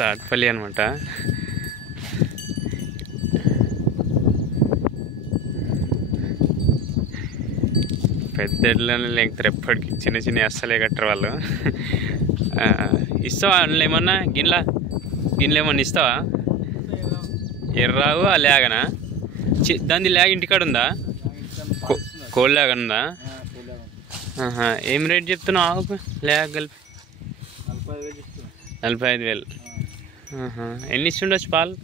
తాట్పల్లి అనమాట. పెద్ద ఎడ్లని లేకపోతే ఎప్పటికి చిన్న చిన్న అస్సలే కట్టరు వాళ్ళు. ఇస్తావా అందులో ఏమన్నా గిన్నెలు ఏమన్నా ఇస్తావా? ఎర్రావు ఆ లేగనా? దాని లేగ ఇంటికాడ ఉందా? కోళ్ళ లేగ ఉందా? ఏం రేట్ చెప్తున్నావు ఆవుకు లేగ కలిపి? 45,000. ఎన్ని ఇస్తుండొచ్చు పాలు?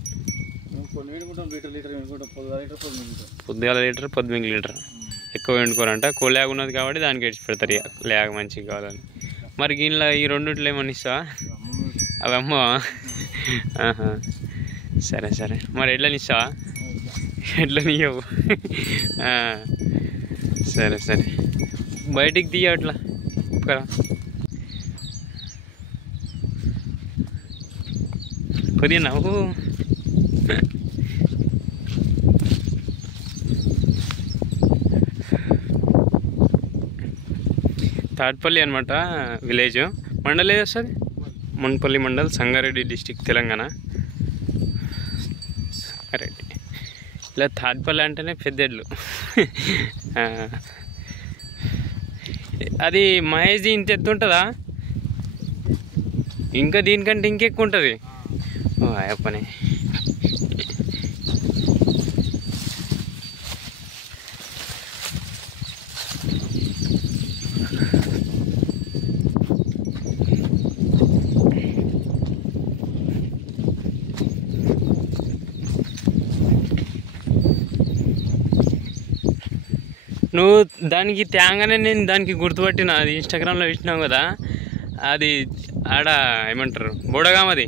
పొద్దుగాల లీటర్ 18 లీటర్. ఎక్కువ వండుకోరంట. కోళ్ళేగ ఉన్నది కాబట్టి దానికి ఇడిచి పెడతారు ఇక లేగ మంచిగా కావాలని. మరి గిన్నెలో ఈ రెండిట్లో ఏమన్నా ఇస్తావా? అవి అమ్మవా? సరే సరే. మరి ఎడ్లని ఇస్తావా? ఎడ్లని ఇవ్వవు. సరే సరే. బయటికి తీయ అట్లా కదా. కొద్దిగా నవ్వు. తాట్పల్లి అనమాట విలేజ్. మండల్ ఏది వస్తుంది? మున్పల్లి మండల్, సంగారెడ్డి డిస్టిక్, తెలంగాణ. సంగారెడ్డి. ఇలా తాట్పల్లి అంటేనే పెద్దెడ్లు. అది మహేష్ది ఇంత ఎత్తు ఉంటుందా? ఇంకా దీనికంటే ఇంకెక్కువ ఉంటుంది. అయ్యప్పని. నువ్వు దానికి తేంగానే నేను దానికి గుర్తుపట్టిన. అది ఇన్స్టాగ్రామ్లో ఇచ్చినావు కదా, అది ఆడ ఏమంటారు బోడగామది.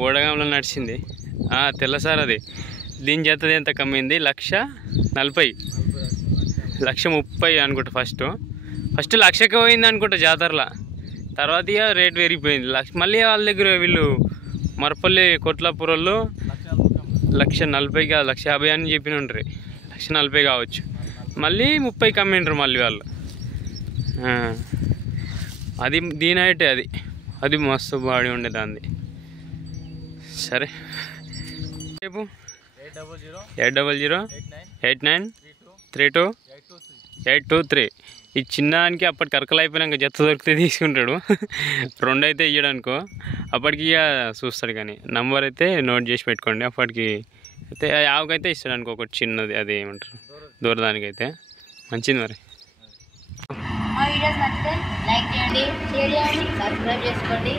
బోడగామలో నడిచింది. తెల్ల సార్ అది. దీని చేతది ఎంత కమ్మింది? 1,40,000. 1,30,000 అనుకుంటా. ఫస్ట్ 1,00,000కి పోయింది అనుకుంటా జాతరలో. తర్వాత ఇక రేట్ పెరిగిపోయింది. మళ్ళీ వాళ్ళ దగ్గర వీళ్ళు మరపల్లి కొట్లాపూర్ వాళ్ళు 1,40,000 కాదు 1,50,000 అని చెప్పిన ఉంటారు. 1,40,000 కావచ్చు. మళ్ళీ 30 కమ్మిండ్రు మళ్ళీ వాళ్ళు. అది దీని హైటే. అది మస్తు బాడీ ఉండే దాన్ని. సరే రేపు 8008932 ఈ చిన్నానికి అప్పటికి అరకలు అయిపోయినాక జత దొరికితే తీసుకుంటాడు. 2 అయితే ఇయ్యడానికో అప్పటికి ఇక చూస్తాడు. కానీ నంబర్ అయితే నోట్ చేసి పెట్టుకోండి. అప్పటికి అయితే ఆవుకైతే ఇస్తాడు అనుకో ఒకటి చిన్నది. అది ఏమంటారు దూరదానికైతే మంచిది. మరి మా వీడియోస్ నచ్చితే లైక్ చేయండి, షేర్ చేయండి, సబ్స్క్రైబ్ చేసుకోండి.